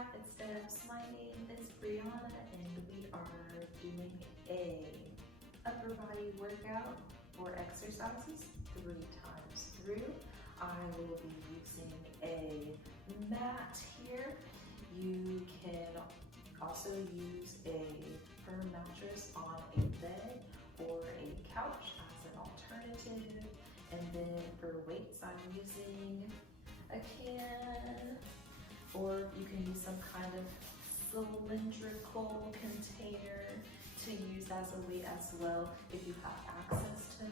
Rapid Steps. My name is Breeanna and we are doing a upper body workout or exercises 3 times through. I will be using a mat here. You can also use a firm mattress on a bed or a couch as an alternative. And then for weights, I'm using a can, or you can use some kind of cylindrical container to use as a weight as well. If you have access to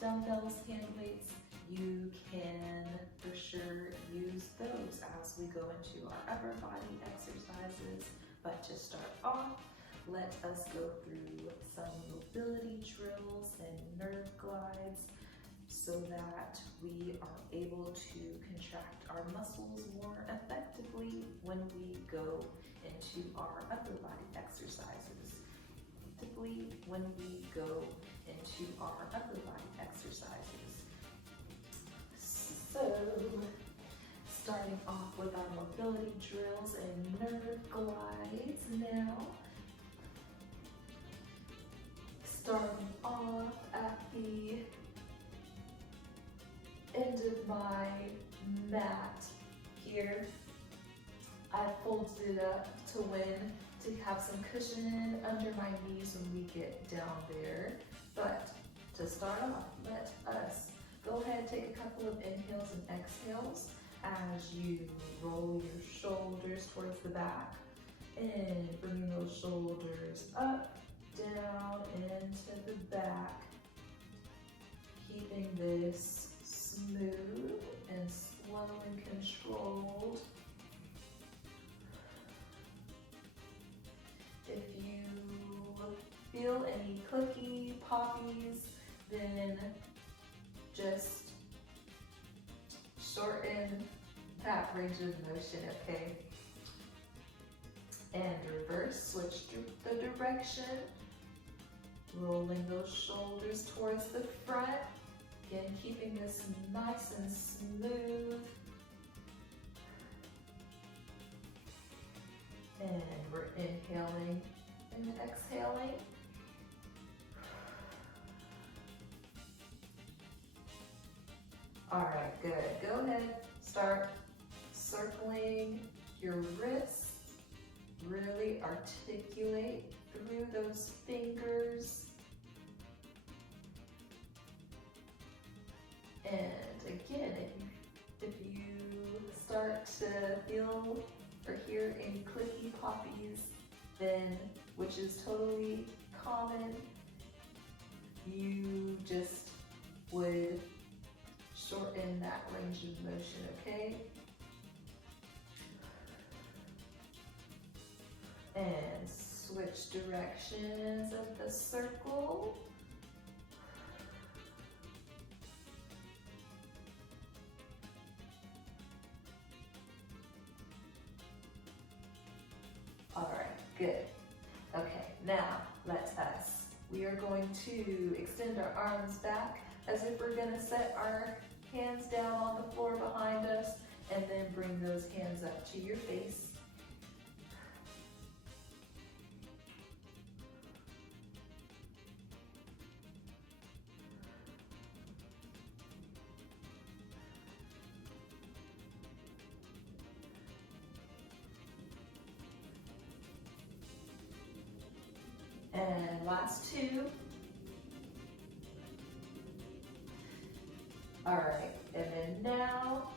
dumbbells, hand weights, you can for sure use those as we go into our upper body exercises. But to start off, let us go through some mobility drills and nerve glides so that we are able to contract our muscles more effectively when we go into our upper body exercises. So, starting off with our mobility drills and nerve glides now. Starting off at the end of my mat here. I folded it up to have some cushion under my knees when we get down there. But to start off, let us go ahead and take a couple of inhales and exhales as you roll your shoulders towards the back and bring those shoulders up, down, into the back. Keeping this smooth and slow and controlled. If you feel any clicky poppies, then just shorten that range of motion, okay? And reverse, switch the direction. Rolling those shoulders towards the front. Again, keeping this nice and smooth. And we're inhaling and exhaling. All right, good. Go ahead, start circling your wrists. Really articulate through those fingers. And again, if you start to feel or hear any clicky poppies, then, which is totally common, you just would shorten that range of motion, okay? And switch directions of the circle. All right, good. Okay, now we are going to extend our arms back as if we're gonna set our hands down on the floor behind us and then bring those hands up to your face. And last 2. All right, and then now,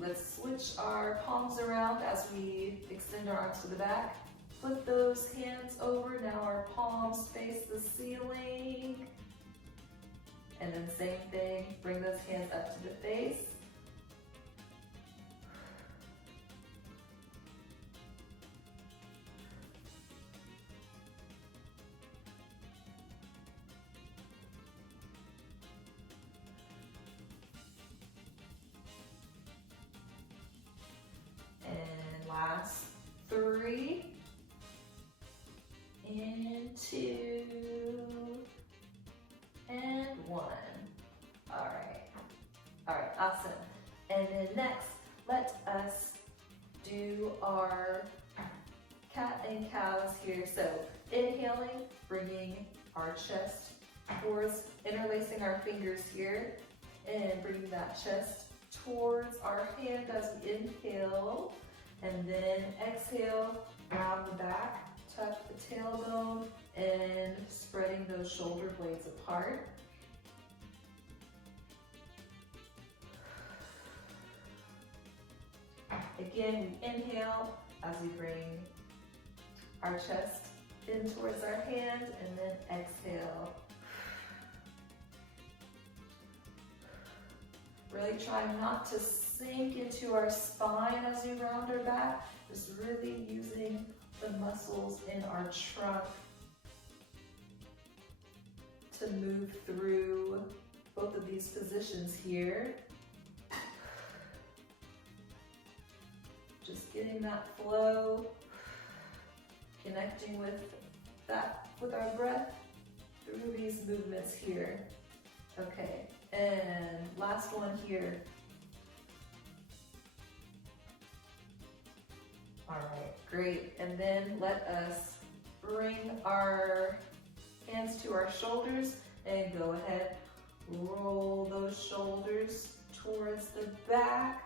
let's switch our palms around as we extend our arms to the back. Flip those hands over. Now our palms face the ceiling. And then same thing, bring those hands up to the face. And last 3, and 2, and 1. All right, awesome. our cat and cows here. So inhaling, bringing our chest towards, interlacing our fingers here, and bringing that chest towards our hand as we inhale, and then exhale, round the back, tuck the tailbone, and spreading those shoulder blades apart. Again, we inhale as we bring our chest in towards our hand, and then exhale. Really trying not to sink into our spine as we round our back, just really using the muscles in our trunk to move through both of these positions here. Just getting that flow, connecting with our breath through these movements here. Okay, and last one here. All right, great. And then let us bring our hands to our shoulders and go ahead, roll those shoulders towards the back.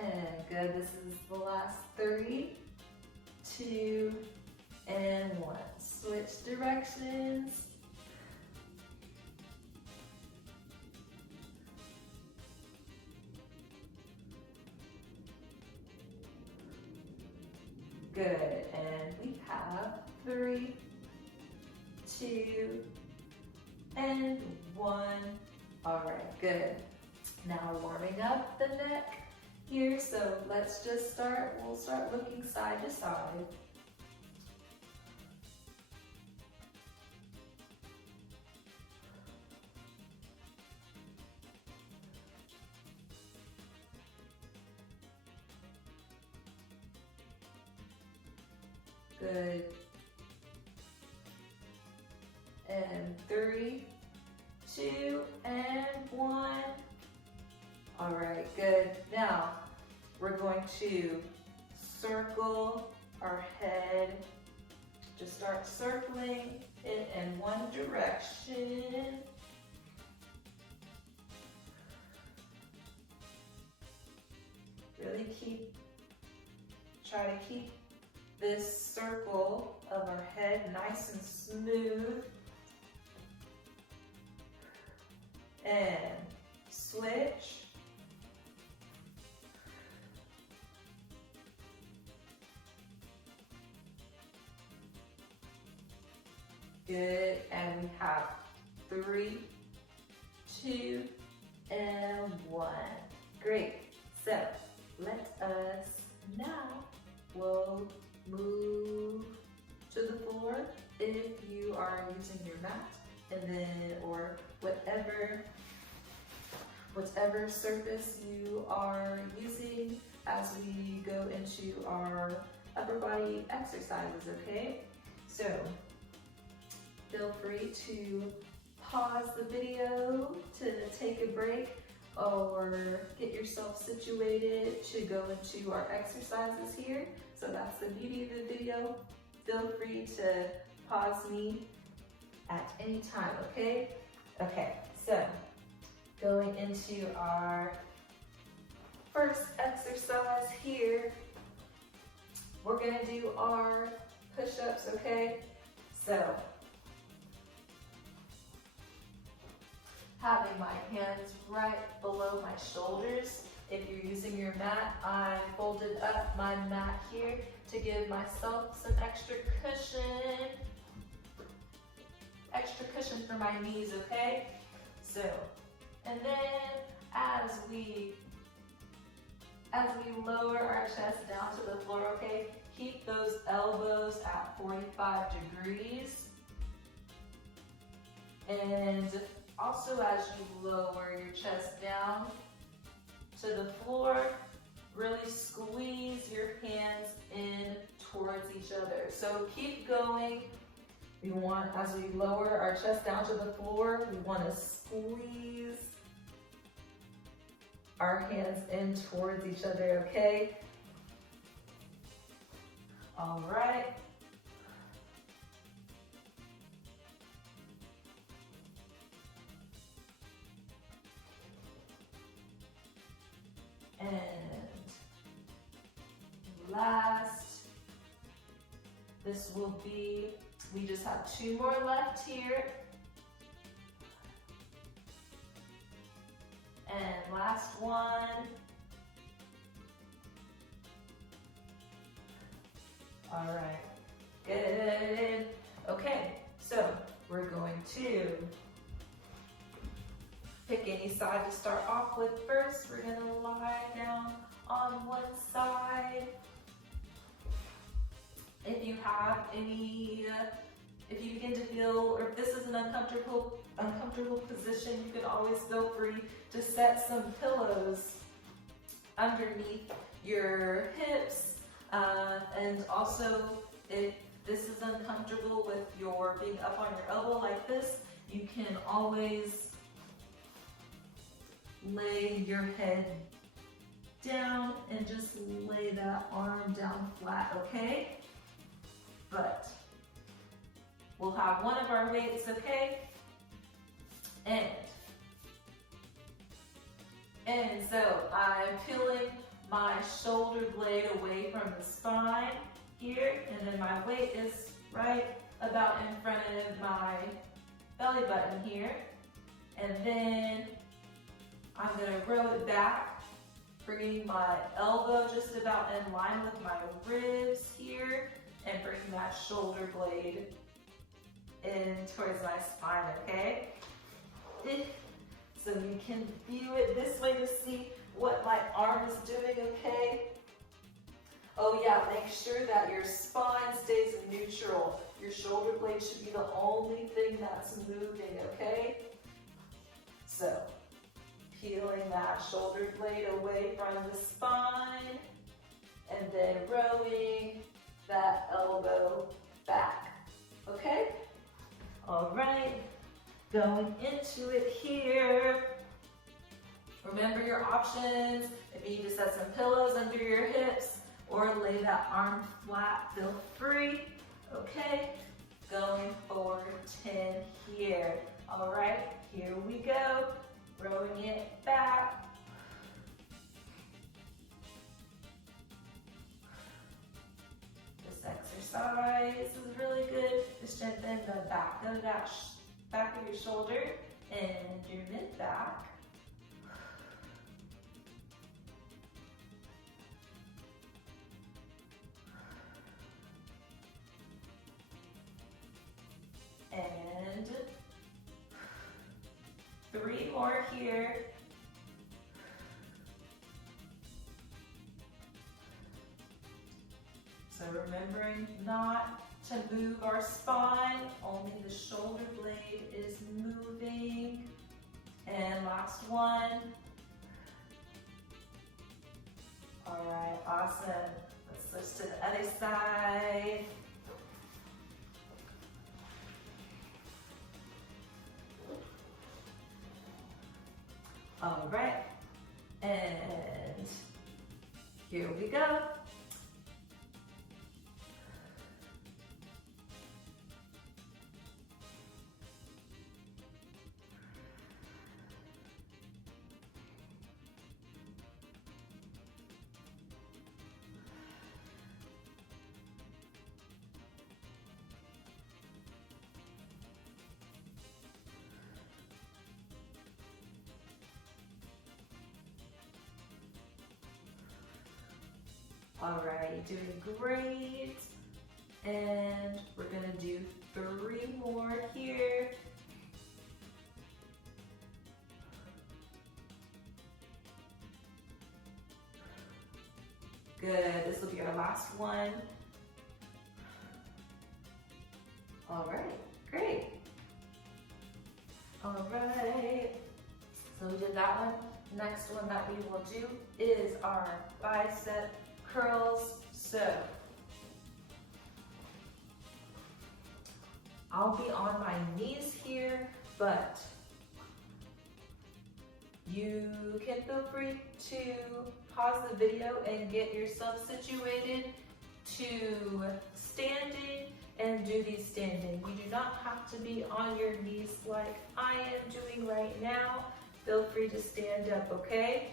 And good, this is the last 3, 2, and 1. Switch directions. Good, and we have 3, 2, and 1. All right, good. Now we're warming up the neck here, so let's just start, we'll start looking side to side. Good. And 3, 2, and 1. All right, good. Now, we're going to circle our head. Just start circling it in one direction. Really try to keep this circle of our head nice and smooth. And switch. Good, and we have 3, 2, and 1. Great, so let us now, we'll move to the floor if you are using your mat, and then, or whatever surface you are using as we go into our upper body exercises, okay? So, feel free to pause the video to take a break or get yourself situated to go into our exercises here. So that's the beauty of the video. Feel free to pause me at any time, okay? Okay, so going into our first exercise here, we're gonna do our push-ups, okay? So, having my hands right below my shoulders. If you're using your mat, I folded up my mat here to give myself some extra cushion for my knees, okay? So, and then as we lower our chest down to the floor, okay, keep those elbows at 45 degrees. And also, as you lower your chest down to the floor, really squeeze your hands in towards each other. So keep going We want, as we lower our chest down to the floor, we want to squeeze our hands in towards each other, okay? All right. And last, this will be, we just have 2 more left here. And last one. All right, good. Okay, so we're going to pick any side to start off with first. We're gonna lie down on one side. If you have any, if you begin to feel, or if this is an uncomfortable position, you can always feel free to set some pillows underneath your hips. And also, if this is uncomfortable with your being up on your elbow like this, you can always lay your head down and just lay that arm down flat, okay? But we'll have one of our weights, okay? And so I'm peeling my shoulder blade away from the spine here, and then my weight is right about in front of my belly button here. And then I'm gonna row it back, bringing my elbow just about in line with my ribs here, and bringing that shoulder blade in towards my spine, okay? So you can view it this way to see what my arm is doing, okay? Oh yeah, make sure that your spine stays neutral. Your shoulder blade should be the only thing that's moving, okay? So, peeling that shoulder blade away from the spine, and then rowing that elbow back, okay? All right, going into it here. Remember your options. If you need to set some pillows under your hips or lay that arm flat, feel free. Okay, going for 10 here. All right, here we go. Rowing it back. This exercise is really good to strengthen the back of your shoulder and your mid-back. And 3 more here. So remembering not to move our spine, only the shoulder blade is moving. And last one. All right, awesome. Let's switch to the other side. All right, and here we go. All right, doing great. And we're gonna do 3 more here. Good, this will be our last one. All right, great. All right, so we did that one. Next one that we will do is our bicep curls. So I'll be on my knees here, but you can feel free to pause the video and get yourself situated to standing and do these standing. You do not have to be on your knees like I am doing right now. Feel free to stand up, okay?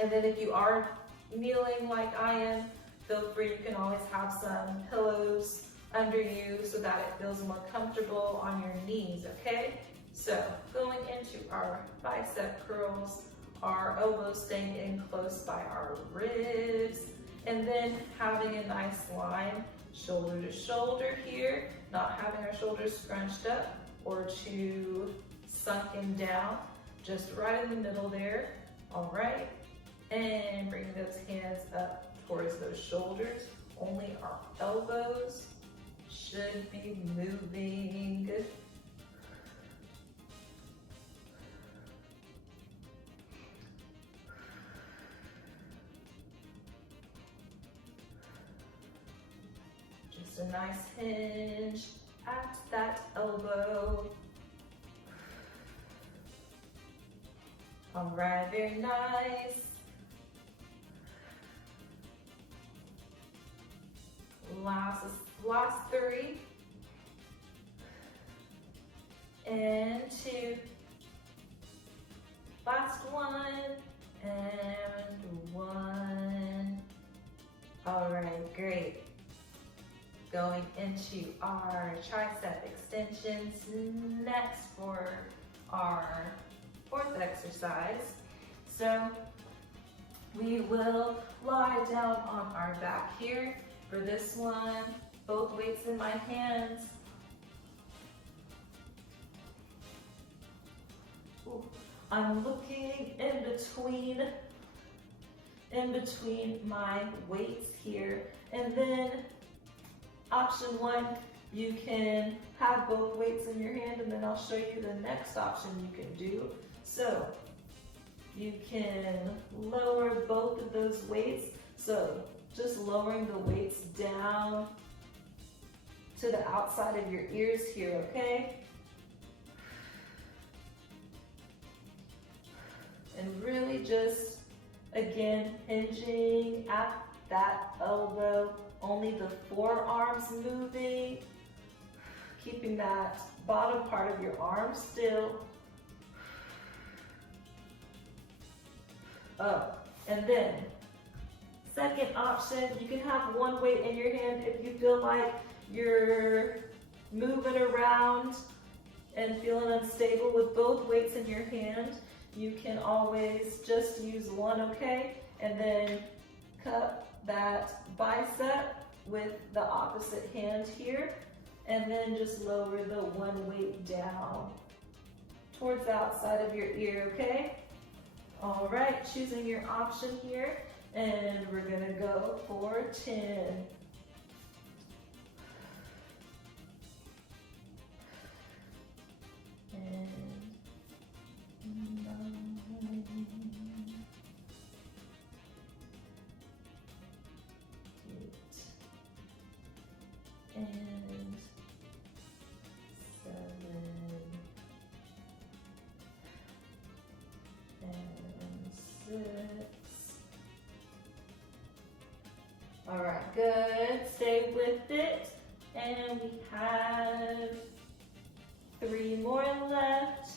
And then if you are kneeling like I am, feel free, you can always have some pillows under you so that it feels more comfortable on your knees, okay? So going into our bicep curls, our elbows staying in close by our ribs, and then having a nice line, shoulder to shoulder here, not having our shoulders scrunched up or too sunken down, just right in the middle there, all right? And bringing those hands up towards those shoulders. Only our elbows should be moving. Just a nice hinge at that elbow. All right, very nice. Last 3 and 2. Last 1 and 1. All right, great. Going into our tricep extensions next for our 4th exercise. So we will lie down on our back here. For this one, both weights in my hands. Ooh. I'm looking in between my weights here. And then option 1, you can have both weights in your hand, and then I'll show you the next option you can do. So you can lower both of those weights. So just lowering the weights down to the outside of your ears here, okay? And really just, again, hinging at that elbow, only the forearms moving, keeping that bottom part of your arm still. Up, and then second option, you can have one weight in your hand if you feel like you're moving around and feeling unstable with both weights in your hand. You can always just use one, okay? And then cup that bicep with the opposite hand here, and then just lower the one weight down towards the outside of your ear, okay? All right, choosing your option here. And we're gonna go for 10. And 9. 8. And 7. And 6. All right, good, stay with it. And we have 3 more left.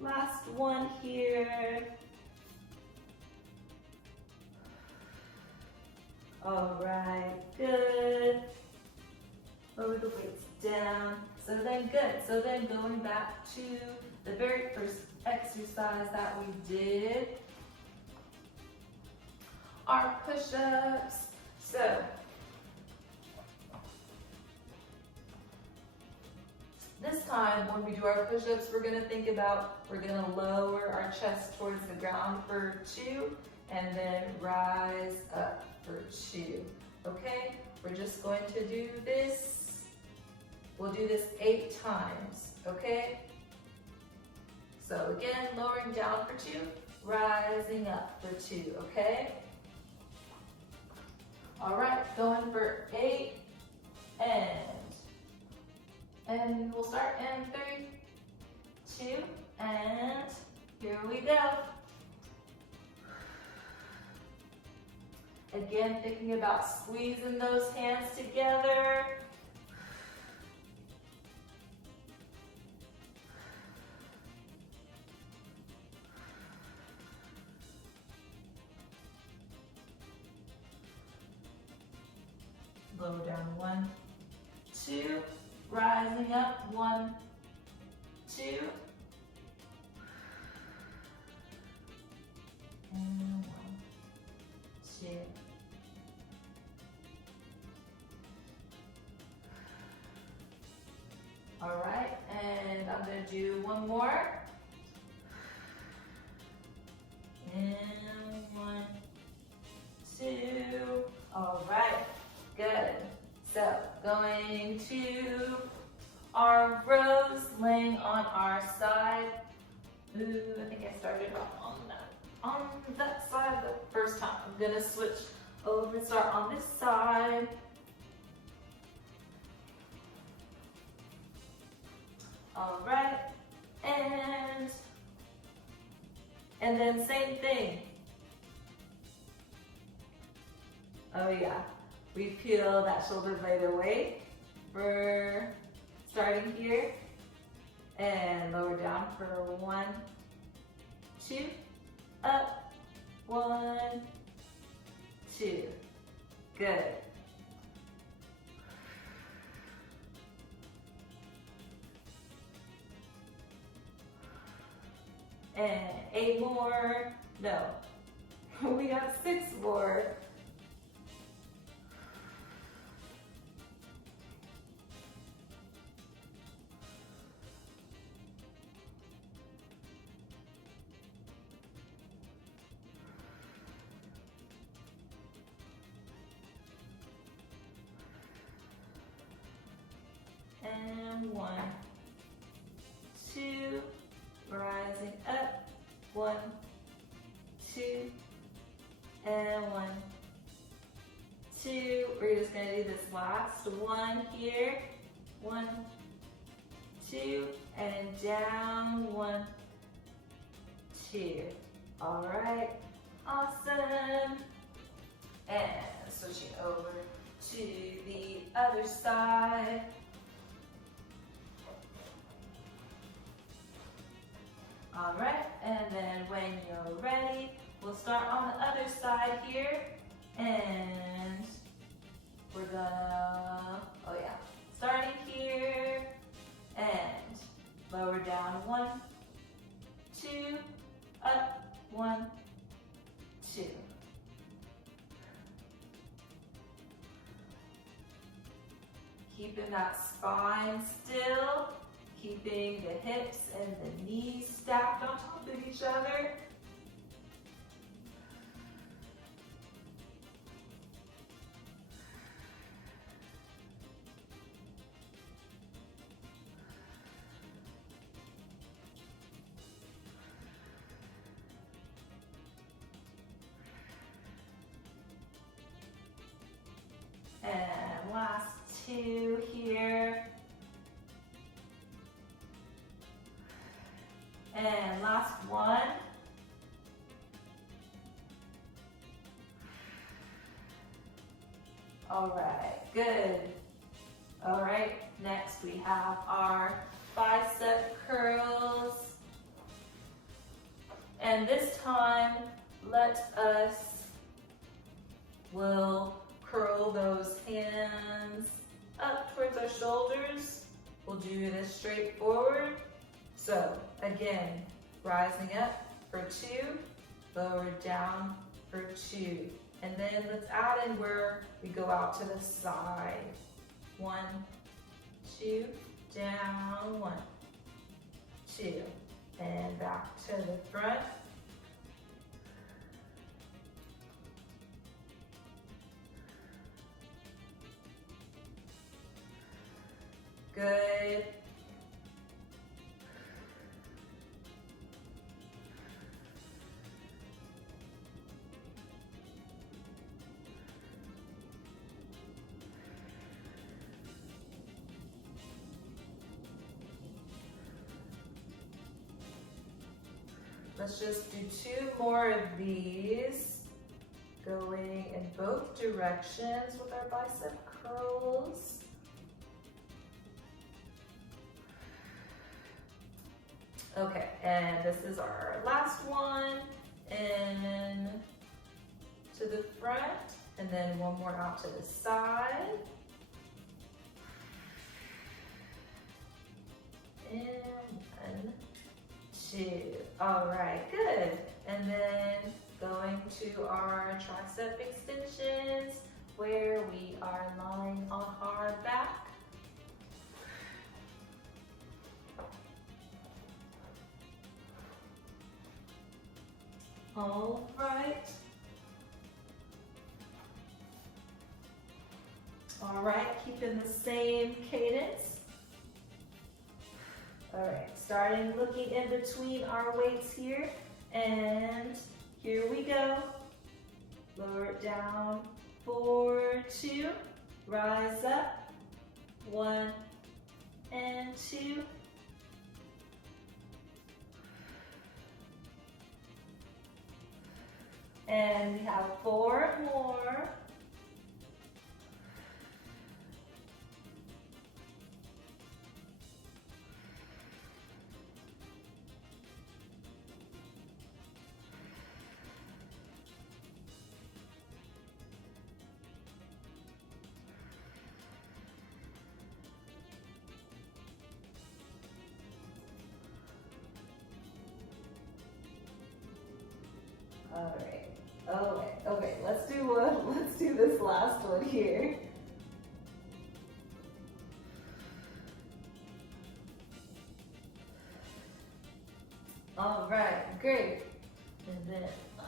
Last one here. All right, good. Lower the weights down. So then good. So then going back to the very first exercise that we did, our push-ups. So this time when we do our push-ups, we're gonna think about, we're gonna lower our chest towards the ground for 2 and then rise up for 2, okay? We're just going to do this. We'll do this 8 times, okay? So again, lowering down for 2, rising up for 2, okay? All right, going for 8, and we'll start in 3, 2, and here we go. Again, thinking about squeezing those hands together. Lower down, 1, 2, rising up, 1, 2, and 1, 2. All right, and I'm gonna do one more. And 1, 2. All right, good. So going to our rows, laying on our side. Ooh, I think I started on that side the first time. I'm gonna switch over and start on this side. All right, and then same thing. Oh yeah, we peel that shoulder blade away. We're starting here and lower down for 1, 2, up, 1, 2. Good. And 8 more. No, we got 6 more. And 1, 2, rising up, 1, 2, and 1, 2. We're just gonna do this last one here, 1, 2, and down, 1, 2. All right, awesome. And switching over to the other side. All right, and then when you're ready, we'll start on the other side here, and we're gonna, oh yeah, starting here, and lower down, 1, 2, up, 1, 2. Keeping that spine still. Keeping the hips and the knees stacked on top of each other. And last 2 here. And last 1. All right, good. All right, next we have our bicep curls. And this time, we'll curl those hands up towards our shoulders. We'll do this straight forward. So again, rising up for 2, lower down for 2. And then let's add in where we go out to the side. 1, 2, down, 1, 2. And back to the front. Good. Let's just do 2 more of these, going in both directions with our bicep curls. Okay, and this is our last one, in to the front, and then one more out to the side. And 1, 2. All right, good. And then going to our tricep extensions, where we are lying on our back. All right. All right, keeping the same cadence. All right, starting looking in between our weights here, and here we go. Lower it down, 4, 2, rise up, 1 and 2. And we have 4 more. All right. Okay, let's do this last one here. All right, great. And then I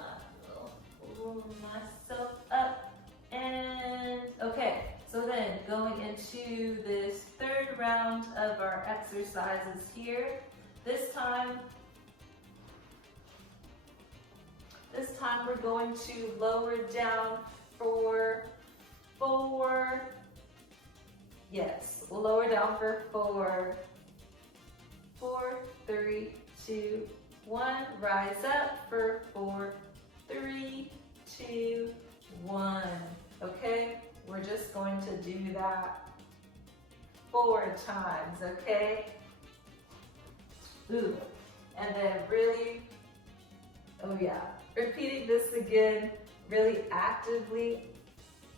will pull myself up. And okay, so then going into this 3rd round of our exercises here. This time we're going to lower down for 4. Yes, we'll lower down for 4. 4, 3, 2, 1. Rise up for 4, 3, 2, 1. Okay, we're just going to do that 4 times, okay? Ooh, and then really, oh yeah, repeating this again, really actively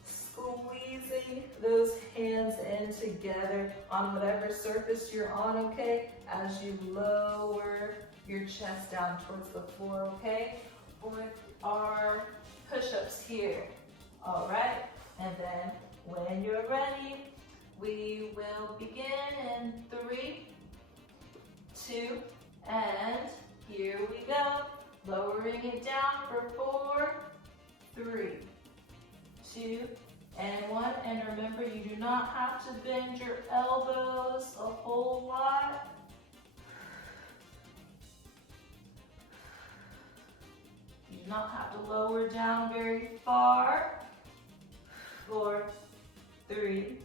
squeezing those hands in together on whatever surface you're on, okay? As you lower your chest down towards the floor, okay? With our push-ups here, all right? And then when you're ready, we will begin in 3, 2, and here we go. Lowering it down for 4, 3, 2, and 1. And remember, you do not have to bend your elbows a whole lot. You do not have to lower down very far. 4, 3,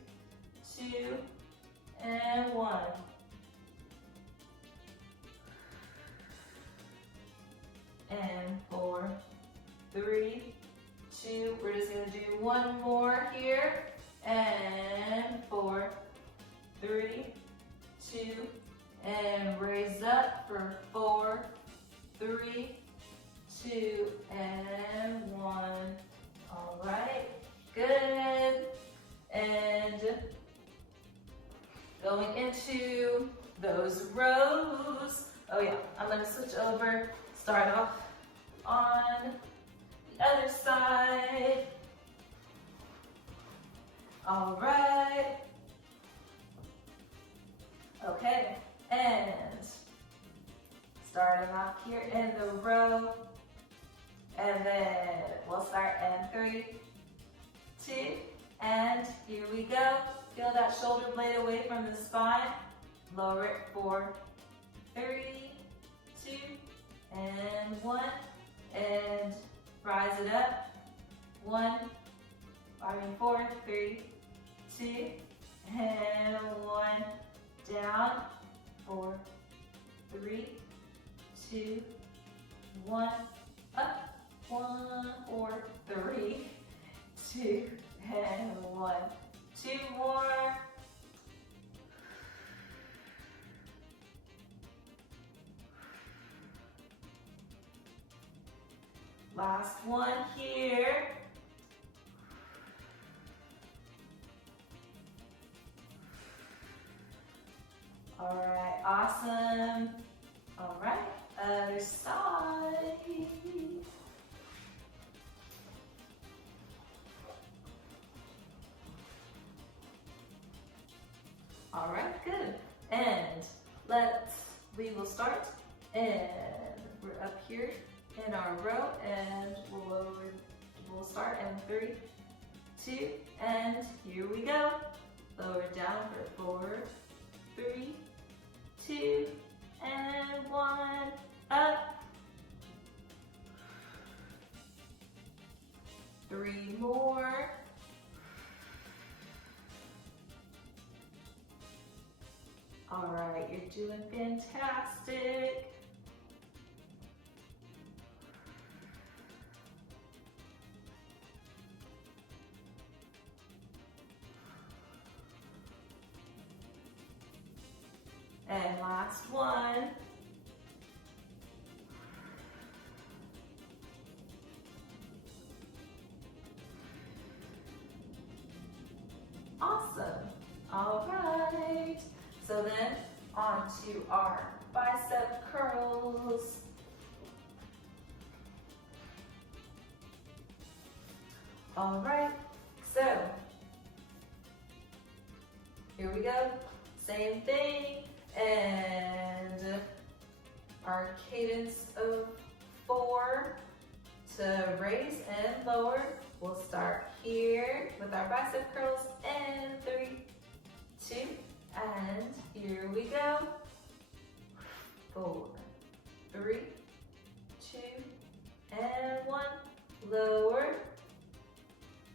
2, and 1. And 4, 3, 2. We're just going to do one more here. And 4, 3, 2. And raise up for 4, 3, 2, and 1. All right. Good. And going into those rows. Oh yeah, I'm going to switch over. Start off on the other side. All right. Okay, and starting off here in the row. And then we'll start in 3, 2, and here we go. Feel that shoulder blade away from the spine. Lower it for 3, 2, and 1, and rise it up. 4, 3, 2, and 1. Down. 4, 3, 2, 1, up, 1, 4, 3, 2, and 1. 2 more. Last one here. All right, awesome. All right, other side. All right, good. And we will start, and we're up here in our row, and we'll start in 3, 2, and here we go. Lower down for 4, 3, 2, and 1, up. 3 more. All right, you're doing fantastic. And last one. Awesome. All right. So then on to our bicep curls. All right. So here we go. Same thing. And our cadence of 4 to raise and lower. We'll start here with our bicep curls, and 3, 2, and here we go. 4, 3, 2, and 1. Lower.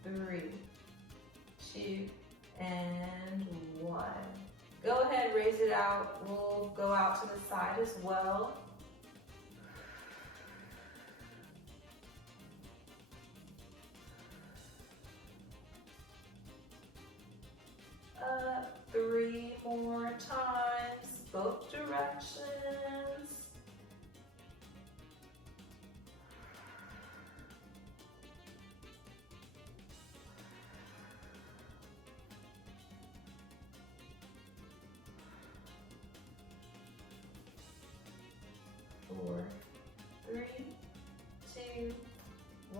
3, 2, and 1. Go ahead, raise it out. We'll go out to the side as well. Up 3 more times, both directions. Four, 3, 2,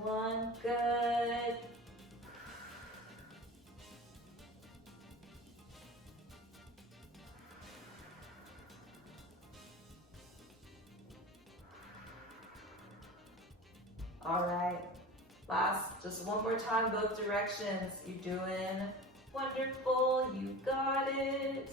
1, good. All right, just one more time, both directions. You're doing wonderful, you got it.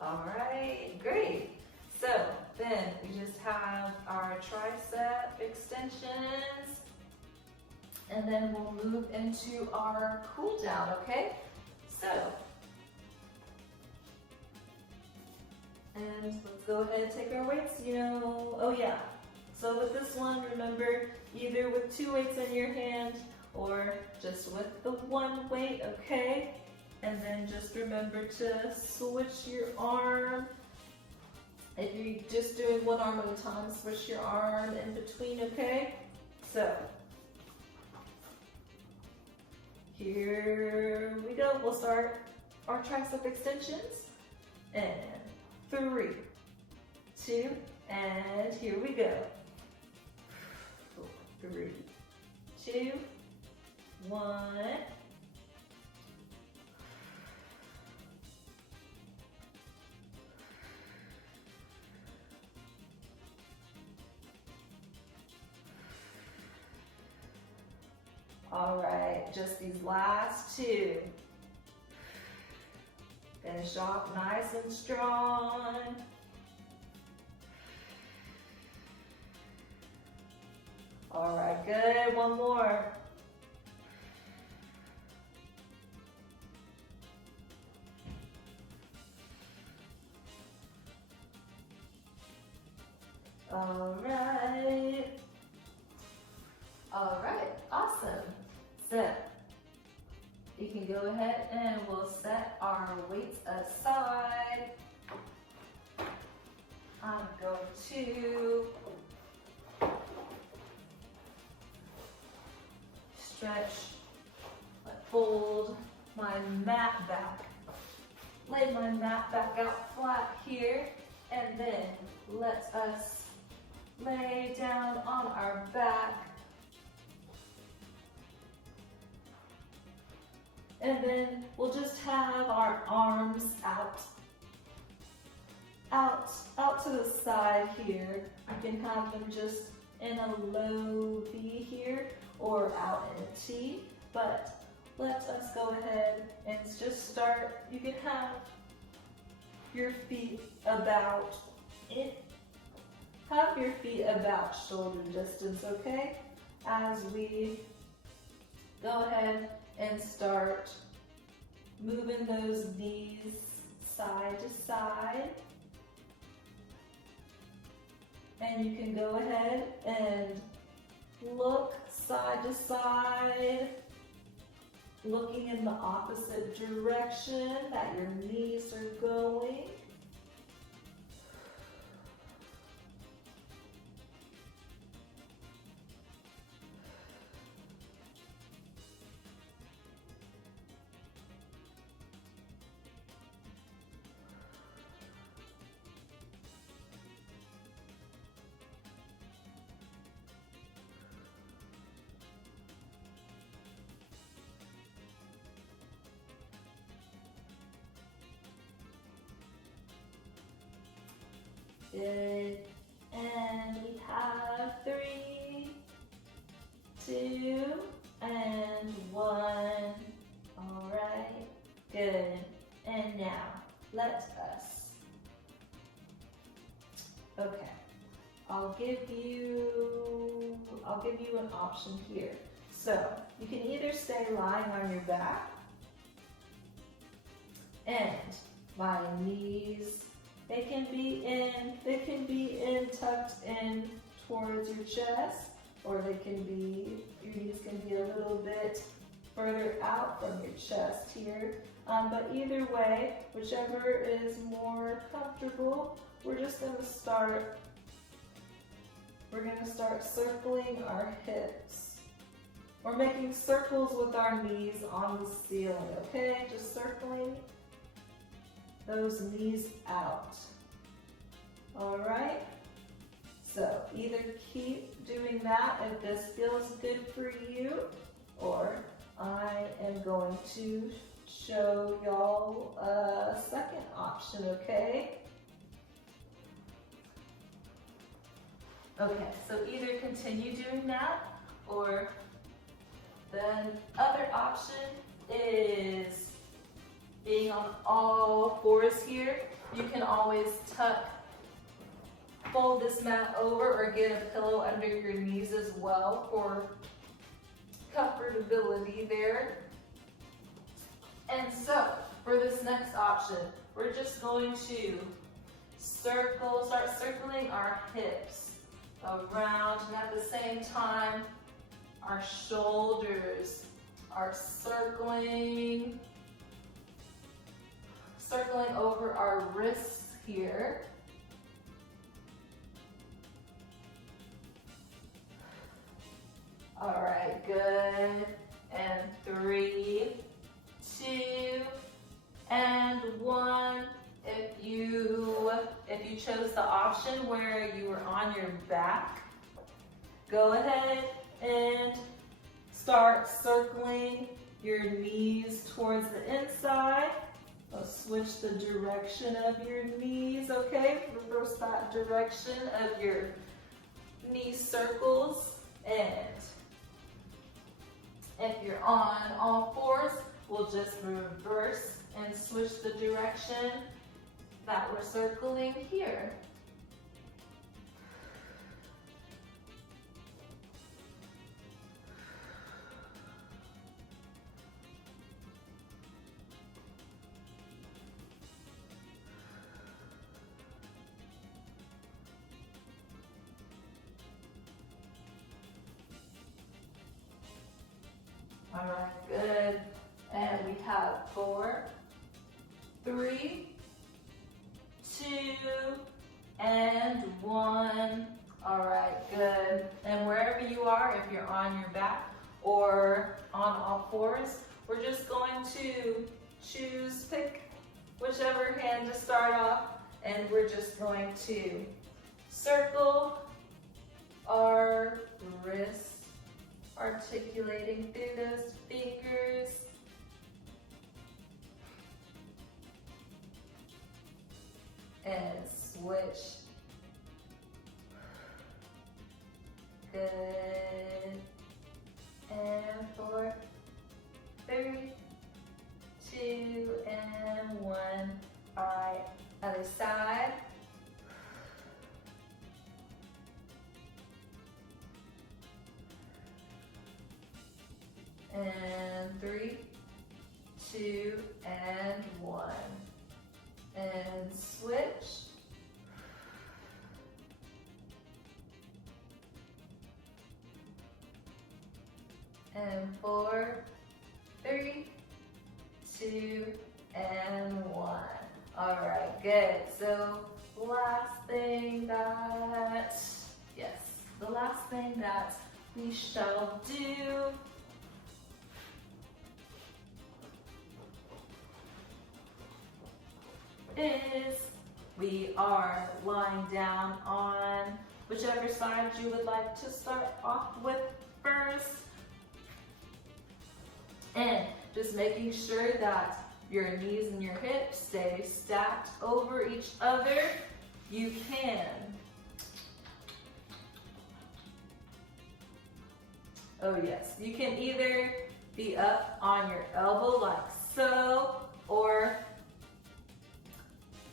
All right, great. So then we just have our tricep extensions, and then we'll move into our cool down, okay? So, and let's go ahead and take our weights, oh yeah. So with this one, remember, either with 2 weights in your hand or just with the 1 weight, okay? And then just remember to switch your arm. If you're just doing one arm at a time, switch your arm in between, okay? So, here we go. We'll start our tricep extensions. And 3, 2, and here we go. 4, 3, 2, 1. All right, just these last 2. Finish off nice and strong. 4, All right, good. One more. All right. All right, awesome. So you can go ahead and we'll set our weights aside. I'm going to stretch, fold my mat back, lay my mat back out flat here, and then let us lay down on our back. And then we'll just have our arms out to the side here. You can have them just in a low V here or out in a T, but let us go ahead and just start. You can have your feet about shoulder distance, okay? As we go ahead and start moving those knees side to side. And you can go ahead and look side to side, looking in the opposite direction that your knees are going. Good. And we have 3, 2, and 1. All right. Good. And now let us. Okay. I'll give you an option here. So you can either stay lying on your back and my knees, they can be in tucked in towards your chest, or your knees can be a little bit further out from your chest here. But either way, whichever is more comfortable, we're going to start circling our hips. We're making circles with our knees on the ceiling, okay? Just circling those knees out. All right? So either keep doing that if this feels good for you, or I am going to show y'all a second option, okay? Okay, so either continue doing that, or the other option is being on all fours here. You can always fold this mat over or get a pillow under your knees as well for comfortability there. And so for this next option, we're just going to start circling our hips around, and at the same time, our shoulders are circling over our wrists here. All right, good. And 3, 2, and 1. If you chose the option where you were on your back, go ahead and start circling your knees towards the inside. Let's switch the direction of your knees, okay? Reverse that direction of your knee circles. And if you're on all fours, we'll just reverse and switch the direction that we're circling here. All right, good. And we have 4, 3, 2, and 1. All right, good. And wherever you are, if you're on your back or on all fours, we're just going to pick whichever hand to start off, and we're just going to circle our wrists, articulating through those fingers. And switch. Good. And 4, 3, 2, and 1. All right, other side. And 3, 2, and 1. And switch. And 4, 3, 2, and 1. All right, good. So the last thing that we shall do is we are lying down on whichever side you would like to start off with first. And just making sure that your knees and your hips stay stacked over each other. You can you can either be up on your elbow like so, or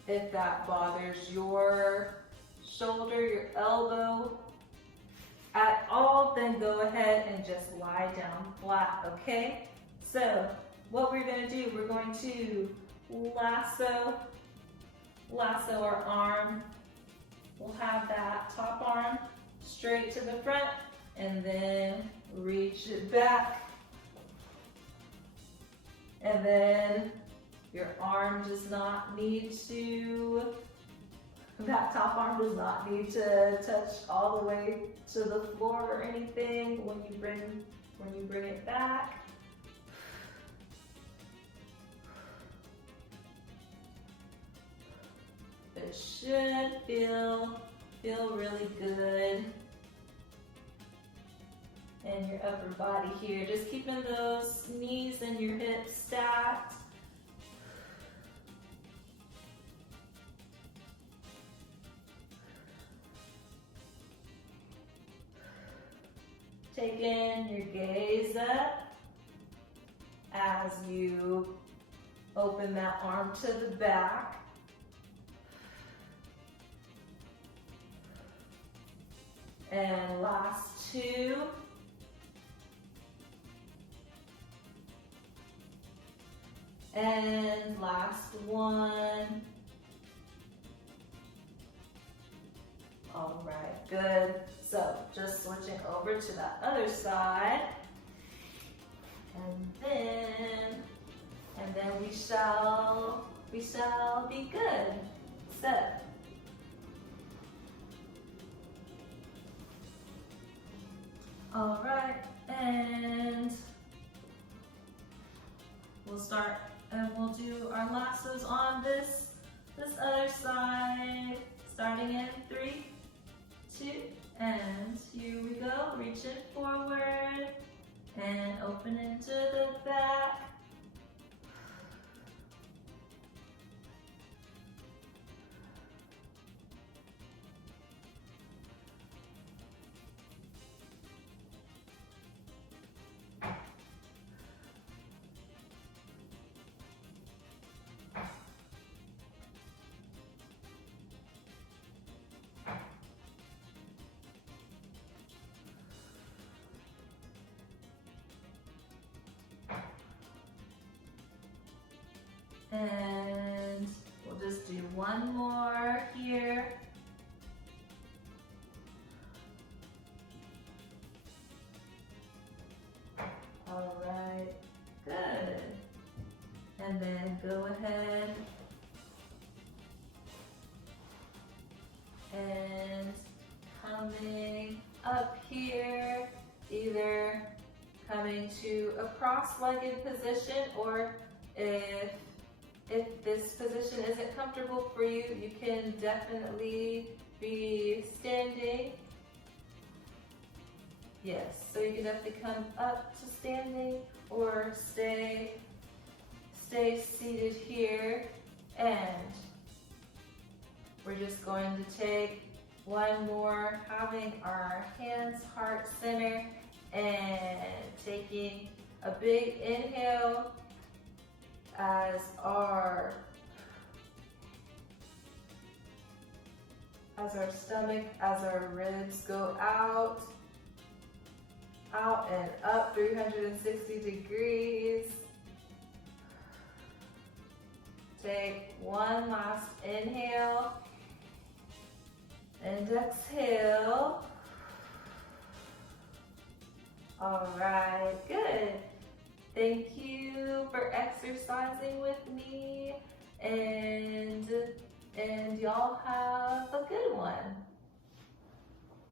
if that bothers your shoulder, your elbow at all, then go ahead and just lie down flat, okay? So what we're going to do, we're going to lasso our arm. We'll have that top arm straight to the front and then reach it back. And then your arm does not need to, that top arm does not need to touch all the way to the floor or anything when you bring it back. It should feel really good in your upper body here. Just keeping those knees and your hips stacked. Taking your gaze up as you open that arm to the back. And last 2. And last 1. All right, good. So just switching over to the other side. And then we shall be good. So all right, and we'll start and we'll do our lassos on this other side, starting in 3, 2, and here we go. Reach it forward and open into the back. And we'll just do one more here. All right. go ahead and coming up here, either coming to a cross-legged position, or if this position isn't comfortable for you, you can definitely be standing. Yes, so you can definitely come up to standing or stay seated here, and we're just going to take one more, having our hands heart center, and taking a big inhale as our stomach, as our ribs go out and up 360 degrees. Take one last inhale and exhale. All right, good. Thank you for exercising with me, and y'all have a good one.